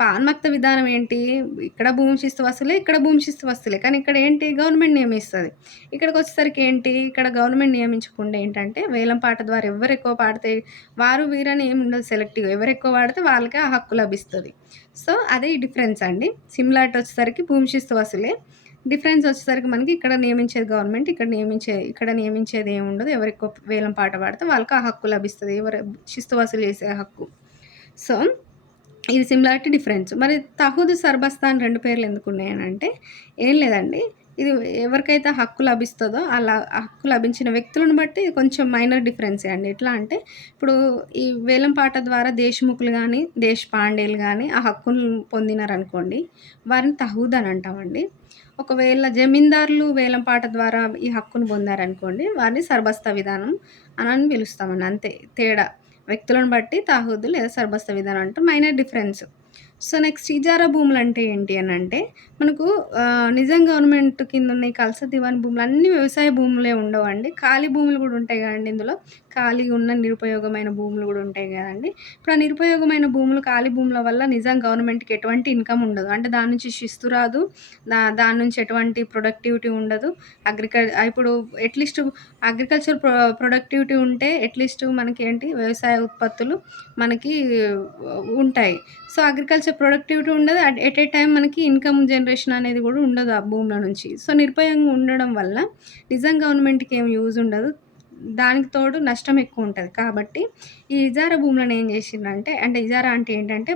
పాన్మక్త విధానం ఏంటి? ఇక్కడ భూమి శిస్తు వసూలే, ఇక్కడ భూమి శిస్తు వసూలే. కానీ ఇక్కడ ఏంటి గవర్నమెంట్ నియమిస్తది. ఇక్కడికొచ్చేసరికి ఏంటి ఇక్కడ గవర్నమెంట్ నియమించకుండా ఏంటంటే వేలం పాట ద్వారా ఎవరెక్కువ పాడితే వారు వీరని ఏముండదు సెలెక్టివ్‌గా. ఎవరెక్కువ పాడితే వాళ్ళకే ఆ హక్కు లభిస్తది. సో, అదే ఈ డిఫరెన్స్ అండి. సిమిలారిటీ వచ్చేసరికి భూమి శిస్తు వసూలే. డిఫరెన్స్ వచ్చేసరికి మనకి ఇక్కడ నియమించేది గవర్నమెంట్. ఇక్కడ నియమించేది ఏముండదు. ఎవరెక్కువ వేలం పాట పాడితే వాళ్ళకి ఆ హక్కు లభిస్తది. శిస్తు వసూలు చేసే హక్కు. సో, ఇది సిమిలారిటీ, డిఫరెన్స్. మరి తహూద్ సర్బస్తా అని 2 పేర్లు ఎందుకున్నాయనంటే ఏం లేదండి. ఇది ఎవరికైతే హక్కు లభిస్తదో ఆ హక్కు లభించిన వ్యక్తులను బట్టి కొంచెం మైనర్ డిఫరెన్సే అండి. ఎట్లా అంటే ఇప్పుడు ఈ వేలం పాట ద్వారా దేశ్‌ముఖులు గానీ, దేశపాండేలు గానీ ఆ హక్కును పొందినారనుకోండి వారిని తహూద్ అని అంటామండి. ఒకవేళ జమీందారులు వేలం పాట ద్వారా ఈ హక్కును పొందారనుకోండి వారిని సర్బస్తా విధానం అని పిలుస్తామండి. అంతే తేడా. వ్యక్తులను బట్టి తాహూద్ లేదా సర్బస్తా విధానం అంటే మైనర్ డిఫరెన్స్. సో, నెక్స్ట్ ఇజారా భూములంటే ఏంటి అనంటే మనకు నిజాం గవర్నమెంట్ కింద ఉన్న ఈ కల్సా దివాన్ భూములు అన్నీ వ్యవసాయ భూములే ఉండవండి. ఖాళీ భూములు కూడా ఉంటాయి కదండీ ఇందులో. ఖాళీగా ఉన్న నిరుపయోగమైన భూములు కూడా ఉంటాయి కదండీ. ఇప్పుడు ఆ నిరుపయోగమైన భూములు, ఖాళీ భూముల వల్ల నిజాం గవర్నమెంట్‌కి ఎటువంటి ఇన్‌కమ్ ఉండదు. అంటే దాని నుంచి శిస్తు రాదు. దాని నుంచి ఎటువంటి ప్రొడక్టివిటీ ఉండదు. ఇప్పుడు అట్‌లీస్ట్ అగ్రికల్చర్ ప్రొడక్టివిటీ ఉంటే అట్‌లీస్ట్ మనకేంటి వ్యవసాయ ఉత్పత్తులు మనకి ఉంటాయి. సో, అగ్రికల్చర్ అగ్రికల్చర్ ప్రొడక్టివిటీ ఉండదు. ఎట్ ఏ టైమ్ మనకి ఇన్‌కమ్ జనరేషన్ అనేది గూడా ఉండదు ఆ భూముల నుంచి. సో, నిరుపయోగంగా ఉండడం వల్ల నిజం గవర్నమెంట్‌కి ఏమి యూజ్ ఉండదు. దానికి తోడు నష్టం ఎక్కువుంటది. కాబట్టి ఈ ఇజారా భూములను ఏం జేషిండ్రంటే అంటే ఇజారా అంటే ఏంటంటే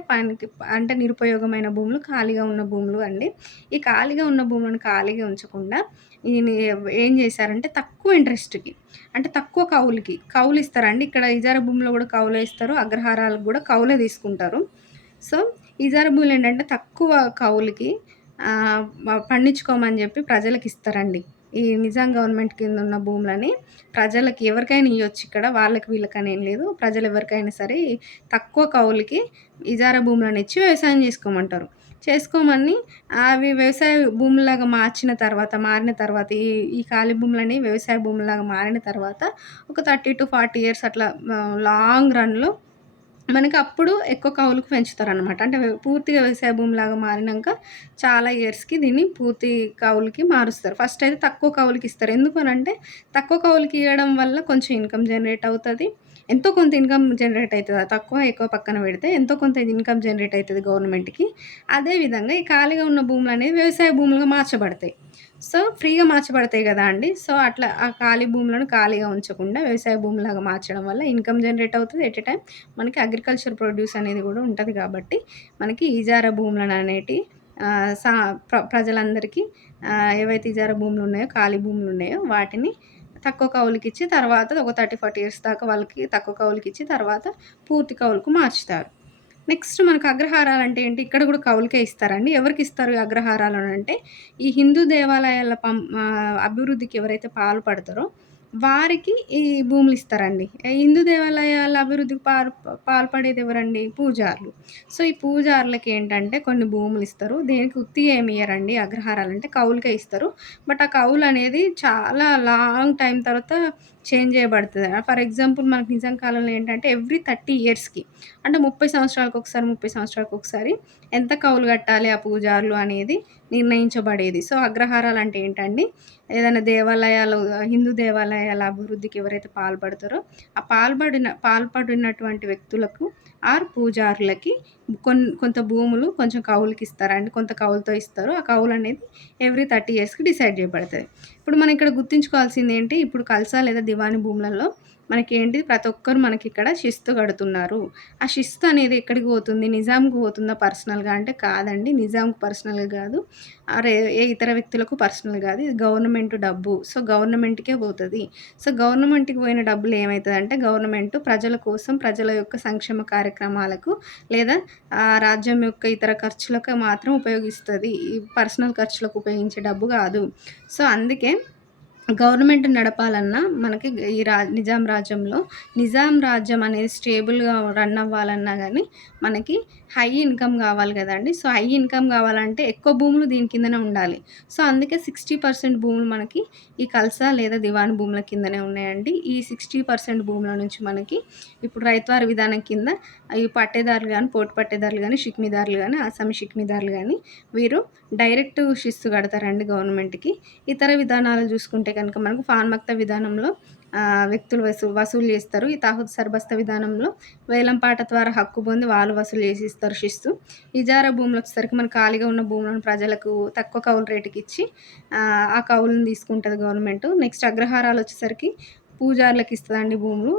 అంటే నిరుపయోగమైన భూములు, ఖాళీగా ఉన్న భూములు అండి. ఈ ఖాళీగా ఉన్న భూములను ఖాళీగా ఉంచకుండా ఈని ఏం జేశారంటే తక్కువ ఇంట్రెస్ట్‌కి అంటే తక్కువ కౌలిస్తారండి. ఇక్కడ ఇజారా భూమిలో గూడా కౌలే ఇస్తారు. అగ్రహారాలకు గూడా కౌలే తీసుకుంటారు. సో, ఇజారా భూములేంటంటే తక్కువ కౌలుకి పండించుకోమని జెప్పి ప్రజలకిస్తారండి. ఈ నిజాం గవర్నమెంట్ కిందున్న భూములని ప్రజలకి ఎవరికైనా ఇయ్యొచ్చిక్కడ. వాళ్ళకి వీళ్ళకని ఏం లేదు. ప్రజలెవరికైనా సరే తక్కువ కౌలుకి ఇజారా భూములనిచ్చి వ్యవసాయం జేసుకోమంటారు. చేసుకోమని అవి వ్యవసాయ భూముల్లాగా మారిన తర్వాత ఈ ఖాళీ భూములని వ్యవసాయ భూముల్లాగా మారిన తర్వాత ఒక 30-40 ఇయర్స్ అట్లా లాంగ్ రన్‌లో మనకప్పుడు ఎక్కువ కౌలుకు పెంచుతారనమాట. అంటే పూర్తిగా వ్యవసాయ భూమిలాగా మారినంక చాలా ఇయర్స్‌కి దీన్ని పూర్తి కౌలుకి మారుస్తారు. ఫస్ట్ అయితే తక్కువ కౌలుకిస్తారు. ఎందుకు అనంటే తక్కువ కౌలుకి ఇయ్యడం వల్ల కొంచెం ఇన్‌కమ్ జనరేట్ అవుతది. ఎంతో కొంత ఇన్‌కమ్ జనరేట్ అయితది. తక్కువ, ఎక్కువ పక్కన పెడితే ఎంతో కొంత ఇన్‌కమ్ జనరేట్ అయితది గవర్నమెంట్‌కి. అదే విధంగా ఈ ఖాళీగా ఉన్న భూములనేవి వ్యవసాయ భూములుగా మార్చబడతాయి. సో, ఫ్రీగా మార్చబడతాయి గదా అండీ! సో, అట్లా ఆ ఖాళీ భూములను ఖాళీగా ఉంచకుండా వ్యవసాయ భూమిలాగా మార్చడం వల్ల ఇన్‌కమ్ జనరేట్ అవుతది. ఎట్ ఎ టైమ్ మనకి అగ్రికల్చర్ ప్రొడ్యూస్ అనేది గూడా ఉంటది గాబట్టి, మనకి ఇజారా భూములననేటియి ఆహ్, సా ప్రజలందరికీ ఏవైతే ఇజారా భూములున్నాయో, ఖాళీ భూములున్నాయో వాటిని తక్కువ కౌలుకిచ్చి తర్వాత ఒక 30-40 ఇయర్స్ దాకా వాళ్ళకి తక్కువ కౌలుకిచ్చి తర్వాత పూర్తి కౌలుకు మార్చుతారు. నెక్స్ట్ మనకు అగ్రహారాలంటే ఏంటి? ఇక్కడ గూడా కౌలుకే ఇస్తారండి. ఎవరికిస్తారు ఈ అగ్రహారాలనంటే, ఈ హిందూ దేవాలయాల అభివృద్ధికి ఎవరైతే పాల్పడతారో వారికి ఈ భూములిస్తారండి. హిందూ దేవాలయాల అభివృద్ధికి పాల్పడేదెవరండి? పూజారులు. సో, ఈ పూజారులకేంటంటే కొన్ని భూములిస్తారు. దేనికి ఉత్తిగా ఏమి ఇయ్యరండి అగ్రహారాలంటే కౌలుకే ఇస్తారు. బట్ ఆ కౌలనేది చాలా లాంగ్ టైమ్ తర్వాత చేంజ్ చేయబడతది. ఫర్ ఎగ్జాంపుల్ మనకు నిజాం కాలంలో ఏంటంటే ఎవ్రీ 30 ఇయర్స్‌కి అంటే 30 సంవత్సరాలకొకసారి ఎంత కౌలు కట్టాలి ఆ పూజారులు అనేది నిర్ణయించబడేది. సో, అగ్రహారాలంటే ఏంటండి? ఏదైనా దేవాలయాలు హిందూ దేవాలయాల అభివృద్ధికి ఎవరైతే పాల్పడతారో, ఆ పాల్పడినటువంటి వ్యక్తులకు ఆర్ పూజారులకి కొంత భూములు కొంచెం కౌలుకిస్తారండి. కొంత కౌలుతో ఇస్తారు. ఆ కౌలనేది ఎవ్రీ 30 ఇయర్స్‌కి డిసైడ్ చేయబడతది. ఇప్పుడు మనం ఇక్కడ గుర్తుంచుకోవాల్సిందేంటి, ఇప్పుడు కల్సా లేదా దివానీ భూములలో మనకేంటి ప్రతి ఒక్కరు మనకిక్కడ శిస్తు కడుతున్నారు. ఆ శిస్తు అనేది ఎక్కడికి పోతుంది? నిజాంకి పోతుందా పర్సనల్‌గా అంటే కాదండి. నిజాంకి పర్సనల్‌గా గాదు. ఏ ఇతర వ్యక్తులకు పర్సనల్ గాదు. ఇది గవర్నమెంట్ డబ్బు. సో, గవర్నమెంట్‌కే పోతది. సో, గవర్నమెంట్‌కి పోయిన డబ్బులు ఏమైతదంటే గవర్నమెంట్ ప్రజల కోసం, ప్రజల యొక్క సంక్షేమ కార్యక్రమాలకు లేదా రాజ్యం యొక్క ఇతర ఖర్చులకు మాత్రం ఉపయోగిస్తది. ఈ పర్సనల్ ఖర్చులకు ఉపయోగించే డబ్బు గాదు. సో, అందుకే గవర్నమెంట్ నడపాలన్నా మనకి ఈ నిజాం రాజ్యంలో నిజాం రాజ్యం అనేది స్టేబుల్‌గా రన్ అవ్వాలన్నా గానీ, మనకి హై ఇన్‌కమ్ గావాలి గదండీ! సో, హై ఇన్‌కమ్ గావాలంటే ఎక్కువ భూములు దీని కిందనే ఉండాలి. సో, అందుకే 60% భూములు మనకి ఈ కల్సా లేదా దివాన్ భూముల కిందనే ఉన్నాయండి. ఈ 60% భూముల నుంచి మనకి ఇప్పుడు రైతువారీ విధానం కింద ఈ పట్టేదారులు గానీ, పోటు పట్టేదారులు గానీ, షిక్మీదారులు గానీ, అస్సామీ షిక్మీదారులు గానీ వీరు డైరెక్ట్ శిస్తు కడతారండి గవర్నమెంట్‌కి. ఇతర విధానాలు జూసుకుంటే కనుక మనకు ఫాన్మక్తా విధానంలో వ్యక్తులు వసూలు చేస్తారు. ఈ తాహూద్ సర్బస్తా విధానంలో వేలం పాట ద్వారా హక్కు పొంది వాళ్ళు వసూలు చేసి ఇస్తారు శిస్తు. ఇజారా భూములొచ్చేసరికి మనకు ఖాళీగా ఉన్న భూములను ప్రజలకు తక్కువ కౌలు రేటుకిచ్చి ఆ కౌలుని తీసుకుంటది గవర్నమెంటు. నెక్స్ట్ అగ్రహారాలొచ్చేసరికి పూజారులకిస్తదండి భూములు.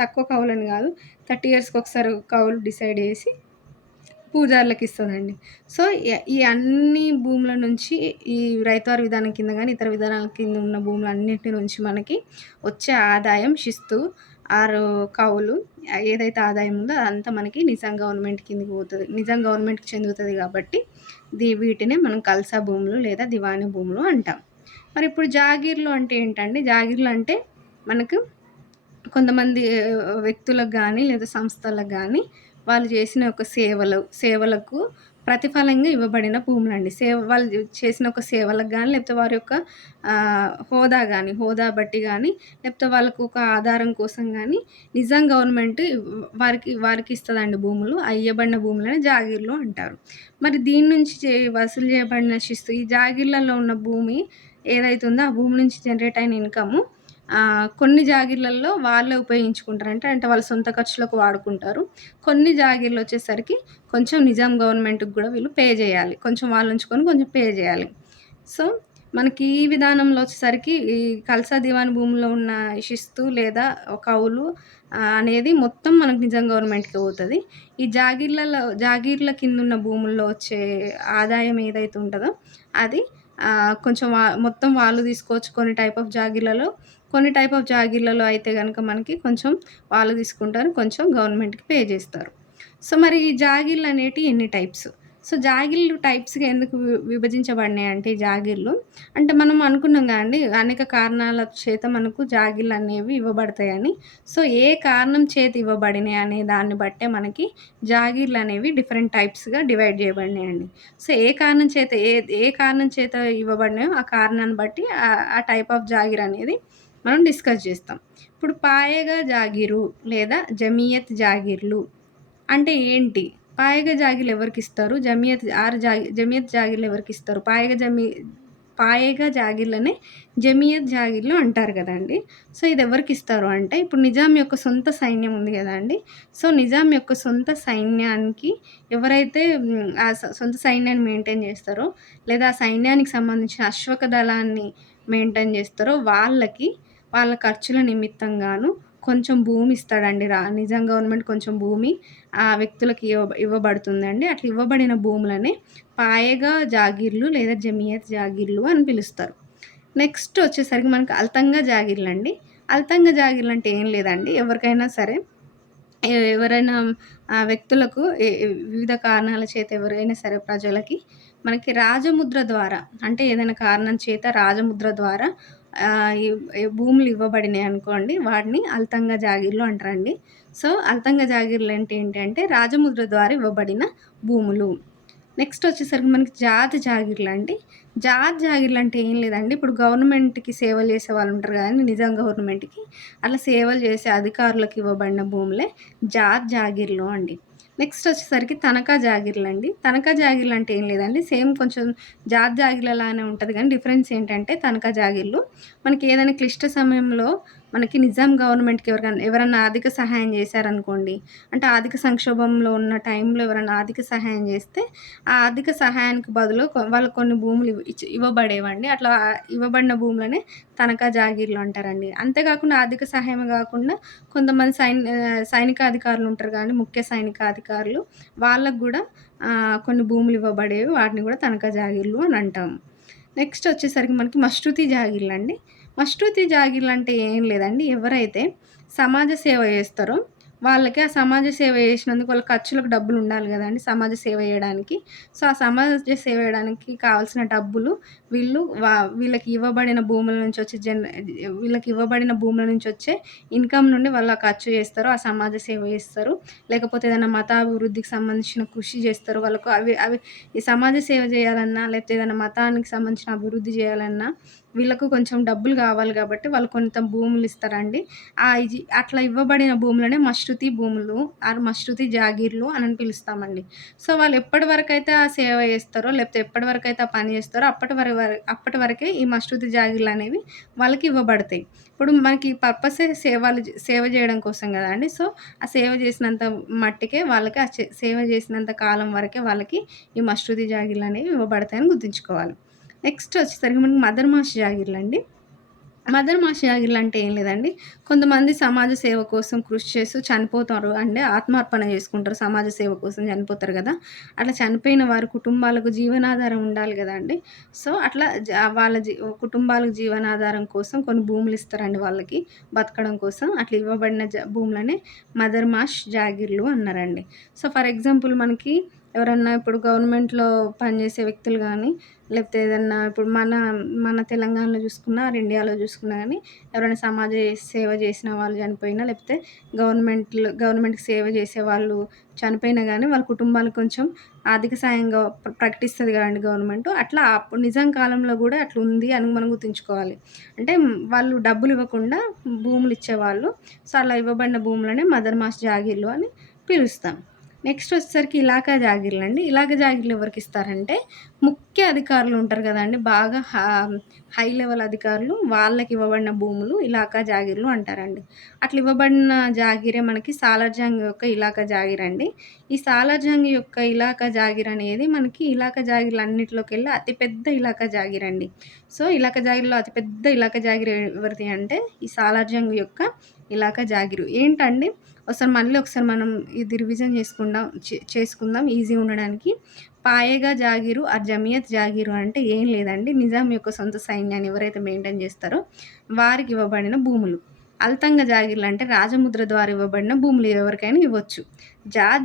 తక్కువ కౌలని గాదు. 30 ఇయర్స్‌కొకసారి కౌలు డిసైడ్ చేసి పూజారులకిస్తదండి. సో, ఈ అన్ని భూముల నుంచి ఈ రైతువారీ విధానం కింద గానీ, ఇతర విధానాల కింద ఉన్న భూములన్నిటి నుంచి మనకి వచ్చే ఆదాయం శిస్తు కౌలు ఏదైతే ఆదాయం ఉందో అదంతా మనకి నిజాం గవర్నమెంట్ కిందకి పోతది. నిజాం గవర్నమెంట్‌కి చెందుతది కాబట్టి వీటినే మనం కల్సా భూములు లేదా దివానీ భూములు అంటాం. మరిప్పుడు జాగీర్లు అంటే ఏంటండి? జాగీర్లు అంటే మనకు కొంతమంది వ్యక్తులకు గానీ, లేదా సంస్థలకు గానీ వాళ్ళు చేసిన ఒక సేవలకు ప్రతిఫలంగా ఇవ్వబడిన భూములండి. వాళ్ళు చేసిన ఒక సేవలకు గానీ, లేకపోతే వారి యొక్క హోదా బట్టి గానీ, లేకపోతే వాళ్ళకు ఒక ఆధారం కోసం గానీ, నిజాం గవర్నమెంట్ వారికిస్తదండి భూములు. ఆ ఇయ్యబడిన భూములని జాగీర్లు అంటారు. మరి దీని నుంచి వసూలు చేయబడిన శిస్తు ఈ జాగీర్లలో ఉన్న భూమి ఏదైతే ఉందో, ఆ భూమి నుంచి జనరేట్ అయిన ఇన్‌కము కొన్ని జాగీర్లలో వాళ్ళే ఉపయోగించుకుంటారు. అంటే వాళ్ళ సొంత ఖర్చులకు వాడుకుంటారు. కొన్ని జాగీర్లొచ్చేసరికి కొంచెం నిజాం గవర్నమెంట్‌కి గూడా వీళ్ళు పే జేయాలి. కొంచెం వాళ్ళుంచుకొని కొంచెం పే జేయాలి. సో, మనకి ఈ విధానంలో వచ్చేసరికి ఈ ఖల్సా దివాన్ భూముల్లో ఉన్న శిస్తు లేదా కౌలు అనేది మొత్తం మనకు నిజాం గవర్నమెంట్‌కే పోతది. ఈ జాగీర్ల కిందున్న భూముల్లో వచ్చే ఆదాయం ఏదైతే ఉంటదో అది కొంచెం మొత్తం వాళ్ళు తీసుకోవచ్చు కొన్ని టైప్ ఆఫ్ జాగీర్లలో అయితే గనక మనకి కొంచెం వాళ్ళు తీసుకుంటారు. కొంచెం గవర్నమెంట్‌కి పే జేస్తారు. సో, మరి ఈ జాగీర్లనేటియి ఎన్ని టైప్స్? సో, జాగీర్లు టైప్స్‌గా ఎందుకు విభజించబడినాయంటే ఈ జాగీర్లు, అంటే మనం అనుకున్నాం గదండీ! అనేక కారణాల చేత మనకు జాగీర్లనేవి ఇవ్వబడతాయని. సో, ఏ కారణం చేత ఇవ్వబడినాయి అనే దాన్ని బట్టే మనకి జాగీర్లనేవి డిఫరెంట్ టైప్స్‌గా డివైడ్ జేయబడినాయండి. సో, ఏ కారణం చేత ఇవ్వబడినాయో ఆ కారణాన్ని బట్టి ఆ టైప్ ఆఫ్ జాగీర్ అనేది మనం డిస్కస్ జేస్తాం. ఇప్పుడు పాయెగా జాగీరు లేదా జమీయత్ జాగీర్లు అంటే ఏంటి? పాయెగా జాగీర్లు ఎవరికిస్తారు? జమీయత్ జాగీర్లు ఎవరికిస్తారు? పాయెగా జాగీర్లనే జమీయత్ జాగీర్లు అంటారు గదండీ! సో, ఇదెవరికిస్తారు అంటే, ఇప్పుడు నిజాం యొక్క సొంత సైన్యం ఉంది గదండీ! సో, నిజాం యొక్క సొంత సైన్యానికి ఎవరైతే సొంత సైన్యాన్ని మెయింటైన్ జేస్తారో, లేదా ఆ సైన్యానికి సంబంధించిన అశ్వక దళాన్ని మెయింటైన్ జేస్తారో వాళ్ళ ఖర్చుల నిమిత్తంగాను కొంచెం భూమిస్తాడండి. నిజాం గవర్నమెంట్ కొంచెం భూమి ఆ వ్యక్తులకి ఇవ్వబడుతుందండి. అట్లా ఇవ్వబడిన భూములనే పాయెగా జాగీర్లు లేదా జమీయత్ జాగీర్లు అని పిలుస్తారు. నెక్స్ట్ వచ్చేసరికి మనకు అల్తంగా జాగీర్లండి. అల్తంగా జాగీర్లంటే ఏం లేదండి. ఎవరికైనా సరే ఎవరైనా వ్యక్తులకు వివిధ కారణాల చేత ఎవరైనా సరే ప్రజలకి మనకి రాజముద్ర ద్వారా అంటే ఏదైనా కారణం చేత రాజముద్ర ద్వారా ఈ ఈ భూములు ఇవ్వబడినాయనుకోండి వాటిని అల్తంగా జాగీర్లు అంటారండి. సో, అల్తంగా జాగీర్లు అంటే ఏంటంటే రాజముద్ర ద్వారా ఇవ్వబడిన భూములు. నెక్స్ట్ వచ్చేసరికి మనకి జాగీర్లండి. జాగీర్లంటే ఏం లేదండి. ఇప్పుడు గవర్నమెంట్‌కి సేవలు చేసే వాళ్ళుంటారు గదండీ! నిజాం గవర్నమెంట్‌కి. అట్లా సేవలు చేసే అధికారులకు ఇవ్వబడిన భూములే జాగీర్లు అండి. నెక్స్ట్ వచ్చేసరికి తనఖా జాగీర్లండి. తనఖా జాగీర్లంటే ఏం లేదండి. సేమ్ కొంచెం జాగీర్లలానే ఉంటది గానీ డిఫరెన్స్ ఏంటంటే తనఖా జాగీర్లు మనకి ఏదైనా క్లిష్ట సమయంలో మనకి నిజాం గవర్నమెంట్‌కి ఎవరన్నా ఆర్థిక సహాయం చేశారనుకోండి. అంటే ఆర్థిక సంక్షోభంలో ఉన్న టైంలో ఎవరైనా ఆర్థిక సహాయం చేస్తే ఆ ఆర్థిక సహాయానికి బదులు వాళ్ళకి కొన్ని భూములు ఇవ్వబడేవండి. అట్లా ఇవ్వబడిన భూములనే తనఖా జాగీర్లు అంటారండి. అంతేకాకుండా ఆర్థిక సహాయమే గాకుండా కొంతమంది సైనికాధికారులు ఉంటారు గానీ, ముఖ్య సైనికాధికారులు వాళ్ళకి గూడా కొన్ని భూములు ఇవ్వబడేవి. వాటిని గూడా తనఖా జాగీర్లు అని అంటాము. నెక్స్ట్ వచ్చేసరికి మనకి మష్రూతీ జాగీర్లండి. మష్రూతీ జాగీర్లంటే ఏం లేదండి. ఎవరైతే సమాజ సేవ చేస్తారో వాళ్ళకి ఆ సమాజ సేవ చేసినందుకు వాళ్ళ ఖర్చులకు డబ్బులుండాలి గదండీ! సమాజ సేవ చేయడానికి. సో, ఆ సమాజ సేవ చేయడానికి కావాల్సిన డబ్బులు వీళ్ళు వీళ్ళకి ఇవ్వబడిన భూముల నుంచి వచ్చే వీళ్ళకి ఇవ్వబడిన భూముల నుంచి వచ్చే ఇన్‌కమ్ నుండి వాళ్ళు ఆ ఖర్చు చేస్తారు. ఆ సమాజ సేవ చేస్తారు. లేకపోతే ఏదైనా మతాభివృద్ధికి సంబంధించిన కృషి చేస్తారు. వాళ్ళకు అవి అవి ఈ సమాజ సేవ చేయాలన్నా, లేకపోతే ఏదైనా మతానికి సంబంధించిన అభివృద్ధి చేయాలన్నా వీళ్ళకు కొంచెం డబ్బులు గావాలి గాబట్టి వాళ్ళు కొంత భూములిస్తారండి. అట్లా ఇవ్వబడిన భూములనే మష్రూతీ భూములు మష్రూతీ జాగీర్లు అని పిలుస్తామండి. సో, వాళ్ళు ఎప్పటి వరకైతే ఆ సేవ చేస్తారో, లేకపోతే ఎప్పటి వరకైతే ఆ పని చేస్తారో అప్పటి వరకే ఈ మష్రూతీ జాగీర్లనేవి వాళ్ళకి ఇవ్వబడతాయి. ఇప్పుడు మనకి పర్పసే సేవ జేయడం కోసం గదండీ! సో, ఆ సేవ చేసినంత మట్టికే వాళ్ళకి సేవ చేసినంత కాలం వరకే వాళ్ళకి ఈ మష్రూతీ జాగీర్లనేవి ఇవ్వబడతాయని గుర్తుంచుకోవాలి. నెక్స్ట్ వచ్చేసరికి మనకి మదర్ మాష్ జాగీర్లండి. మదర్ మాష్ జాగీర్లంటే ఏం లేదండి. కొంతమంది సమాజ సేవ కోసం కృషి చేస్తూ చనిపోతారు అండి. ఆత్మార్పణ చేసుకుంటారు. సమాజ సేవ కోసం చనిపోతారు గదా! అట్లా చనిపోయిన వారి కుటుంబాలకు జీవనాధారం ఉండాలి గదండీ! సో, అట్లా వాళ్ళ కుటుంబాలకు జీవనాధారం కోసం కొన్ని భూములిస్తారండి వాళ్ళకి బతకడం కోసం. అట్లా ఇవ్వబడిన భూములనే మదర్ మాష్ జాగీర్లు అన్నారండి. సో, ఫర్ ఎగ్జాంపుల్ మనకి ఎవరన్నా ఇప్పుడు గవర్నమెంట్‌లో పనిచేసే వ్యక్తులు గానీ, లేకపోతే ఏదన్నా ఇప్పుడు మన తెలంగాణలో చూసుకున్నా, ఇండియాలో చూసుకున్నా గానీ ఎవరైనా సమాజ సేవ చేసిన వాళ్ళు చనిపోయినా, లేకపోతే గవర్నమెంట్‌కి సేవ చేసేవాళ్ళు చనిపోయినా గానీ, వాళ్ళ కుటుంబాలకు కొంచెం ఆర్థిక సాయంగా ప్రకటిస్తది కదండీ గవర్నమెంటు. అట్లా అప్పుడు నిజాం కాలంలో గూడా అట్లుంది అని మనం గుర్తుంచుకోవాలి. అంటే వాళ్ళు డబ్బులివ్వకుండా భూములిచ్చేవాళ్ళు. సో, అలా ఇవ్వబడిన భూములనే మదర్ మాస్ జాగీర్లు అని పిలుస్తాం. నెక్స్ట్ వచ్చేసరికి ఇలాకా జాగీర్లండి. ఇలాకా జాగీర్లు ఎవరికిస్తారంటే, ముఖ్య అధికారులు ఉంటారు గదండీ! బాగా హై లెవెల్ అధికారులు వాళ్ళకివ్వబడిన భూములు ఇలాకా జాగీర్లు అంటారండి. అట్లా ఇవ్వబడిన జాగీరే మనకి సాలార్‌జంగ్ యొక్క ఇలాకా జాగీరండి. ఈ సాలార్‌జంగ్ యొక్క ఇలాకా జాగీరనేది మనకి ఇలాకా జాగీర్లన్నిటిలోకెల్లా అతి పెద్ద ఇలాకా జాగీరండి. సో, ఇలాకా జాగీర్‌లో అతి పెద్ద ఇలాకా జాగీర్ ఎవరిది అంటే, ఈ సాలార్‌జంగ్ యొక్క ఇలాకా జాగీరు. ఏంటండి ఒకసారి మనం ఇది రివిజన్ చేసుకుందాం ఈజీగా ఉండడానికి. పాయెగా జాగీరు, జమియత్ జాగీరు అంటే ఏం లేదండి. నిజాం యొక్క సొంత సైన్యాన్ని ఎవరైతే మెయింటైన్ చేస్తారో వారికి ఇవ్వబడిన భూములు. అల్తంగ జాగీర్లంటే రాజముద్ర ద్వారా ఇవ్వబడిన భూములు ఎవరికైనా ఇవ్వచ్చు.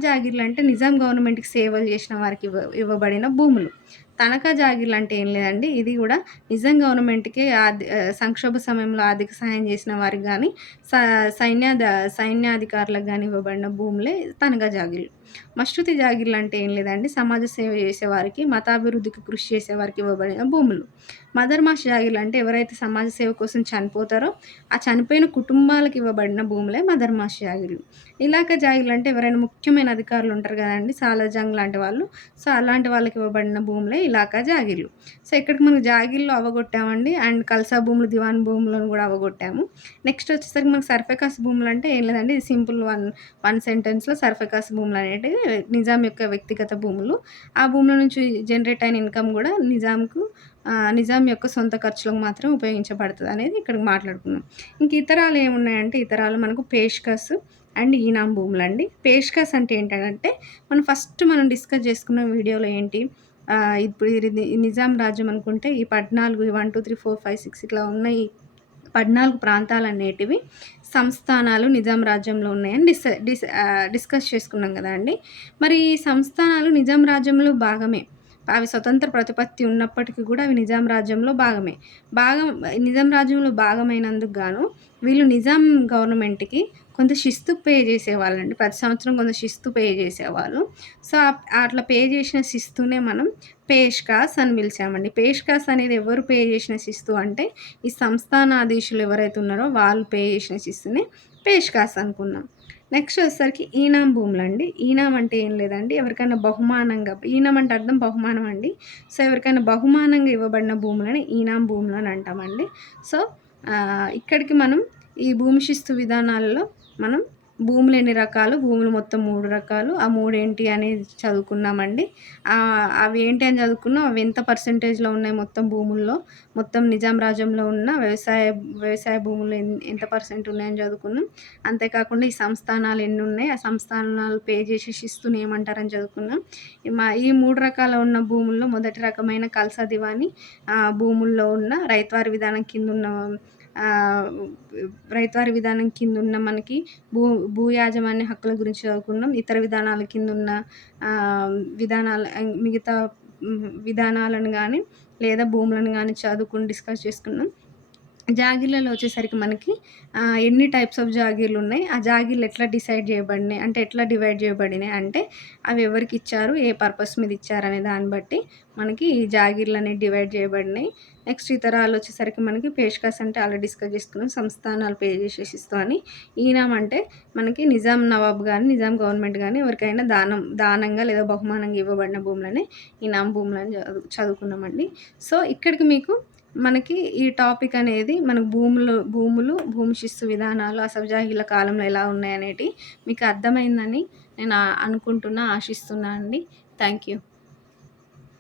జాగీర్లంటే నిజాం గవర్నమెంట్‌కి సేవలు చేసిన వారికి ఇవ్వబడిన భూములు. తనఖా జాగీర్లంటే ఏం లేదండి. ఇది గూడా నిజాం గవర్నమెంట్‌కి సంక్షోభ సమయంలో ఆర్థిక సహాయం చేసిన వారికి గానీ, స సైన్యాధికారులకు గానీ ఇవ్వబడిన భూములే తనఖా జాగీర్లు. మష్రూతి జాగీర్లంటే ఏం లేదండి. సమాజ సేవ చేసేవారికి, మతాభివృద్ధికి కృషి చేసేవారికి ఇవ్వబడిన భూములు. మదర్‌మాష్ జాగీర్లంటే ఎవరైతే సమాజ సేవ కోసం చనిపోతారో, ఆ చనిపోయిన కుటుంబాలకు ఇవ్వబడిన భూములే మదర్‌మాష్ జాగీర్లు. ఇలాకా జాగీర్లంటే ఎవరైనా ముఖ్యమైన అధికారులు ఉంటారు గదండీ! సాలార్‌జంగ్ లాంటి వాళ్ళు. సో, అలాంటి వాళ్ళకి ఇవ్వబడిన భూములే ఇలాకా జాగీర్లు. సో, ఇక్కడికి మనం జాగీర్లు అవగొట్టామండి. అండ్ కల్సా భూములు, దివాన్ భూములను గూడా అవగొట్టాము. నెక్స్ట్ వచ్చేసరికి మనకు సర్ఫేకాస్ భూములంటే ఏం లేదండి. ఇది సింపుల్ వన్ సెంటెన్స్‌లో సర్ఫేకాస్ భూములనేటివి నిజాం యొక్క వ్యక్తిగత భూములు. ఆ భూముల నుంచి జనరేట్ అయిన ఇన్‌కమ్ గూడా నిజాం యొక్క సొంత ఖర్చులకు మాత్రమే ఉపయోగించబడతదనేది ఇక్కడ మాట్లాడుకున్నాం. ఇంక ఇతరాలు ఏమున్నాయంటే, ఇతరాలు మనకు పేష్కస్ అండ్ ఈనాం భూములండి. పేష్కస్ అంటే ఏంటంటే, మనం డిస్కస్ చేసుకున్న వీడియోలో ఏంటి, ఇప్పుడు ఇది నిజాం రాజ్యం అనుకుంటే ఈ 14 1, 2, 3, 4, 5, 6 ఇట్లా ఉన్న ఈ 14 ప్రాంతాలనేటివి సంస్థానాలు నిజాం రాజ్యంలో ఉన్నాయని డిస్కస్ చేసుకున్నాం గదండీ! మరి ఈ సంస్థానాలు నిజాం రాజ్యంలో భాగమే. అవి స్వతంత్ర ప్రతిపత్తి ఉన్నప్పటికి గూడా అవి నిజాం రాజ్యంలో భాగమే. నిజాం రాజ్యంలో భాగమైనందుకు గాను వీళ్ళు నిజాం గవర్నమెంట్‌కి కొంత శిస్తు పే చేసేవాళ్ళండి. ప్రతి సంవత్సరం కొంత శిస్తు పే చేసేవాళ్ళు. సో, అట్లా పే చేసిన శిస్తునే మనం పేష్కాస్ అని పిలిచామండి. పేష్కాస్ అనేది ఎవరు పే చేసిన శిస్తు అంటే, ఈ సంస్థానాధీశులు ఎవరైతే ఉన్నారో వాళ్ళు పే చేసిన శిస్తునే పేష్కాస్ అనుకున్నాం. నెక్స్ట్ వచ్చేసరికి ఈనాం భూములండి. ఈనాం అంటే ఏం లేదండి. ఎవరికైనా బహుమానంగా, ఈనాం అంటే అర్థం బహుమానం అండి. సో, ఎవరికైనా బహుమానంగా ఇవ్వబడిన భూములని ఈనాం భూములని అంటామండి. సో, ఇక్కడికి మనం ఈ భూమి శిస్తు విధానాలలో మనం భూములు ఎన్ని రకాలు, భూములు మొత్తం 3 రకాలు. ఆ 3 ఏంటి అనేది చదువుకున్నామండి. అవి ఏంటి అని చదువుకున్నాం. అవి ఎంత పర్సెంటేజ్‌లో ఉన్నాయి మొత్తం భూముల్లో, మొత్తం నిజాం రాజ్యంలో ఉన్న వ్యవసాయ భూములు ఎంత పర్సెంట్ ఉన్నాయని చదువుకున్నాం. అంతేకాకుండా ఈ సంస్థానాలు ఎన్నున్నాయి, ఆ సంస్థానాలు పే చేసే శిస్తుని ఏమంటారని చదువుకున్నాం. ఈ 3 రకాల ఉన్న భూముల్లో మొదటి రకమైన కల్సా దివాని భూముల్లో ఉన్న రైతువారి విధానం కిందున్న మనకి భూ భూ యాజమాన్య హక్కుల గురించి చదువుకున్నాం. ఇతర విధానాల కిందున్న విధానాలు మిగతా విధానాలను గానీ, లేదా భూములను గానీ డిస్కస్ చేసుకున్నాం. జాగీర్లలో వచ్చేసరికి మనకి ఎన్ని టైప్స్ ఆఫ్ జాగీర్లున్నాయి, ఆ జాగీర్లు ఎట్లా డిసైడ్ చేయబడినాయి, అంటే ఎట్లా డివైడ్ చేయబడినాయి అంటే, అవి ఎవరికిచ్చారు, ఏ పర్పస్ మీద ఇచ్చారనే దాన్ని బట్టి మనకి ఈ జాగీర్లనేవి డివైడ్ చేయబడినాయి. నెక్స్ట్ ఇతరాలు వచ్చేసరికి మనకి పేష్కాస్ అంటే ఆల్రెడీ డిస్కస్ చేసుకున్నాం. సంస్థానాలు పే చేసేసిస్తూ అని. ఈనాం అంటే మనకి నిజాం నవాబ్ గానీ, నిజాం గవర్నమెంట్ గానీ ఎవరికైనా దానంగా లేదా బహుమానంగా ఇవ్వబడిన భూములని ఈనాం భూములని చదువుకున్నామండి. సో, ఇక్కడికి మనకి ఈ టాపిక్ అనేది మనకు భూమి శిస్తు విధానాలు అసఫ్ జాహీల కాలంలో ఎలా ఉన్నాయనేటివి మీకు అర్థమైందని నేను ఆశిస్తున్నా అండి. Thank you.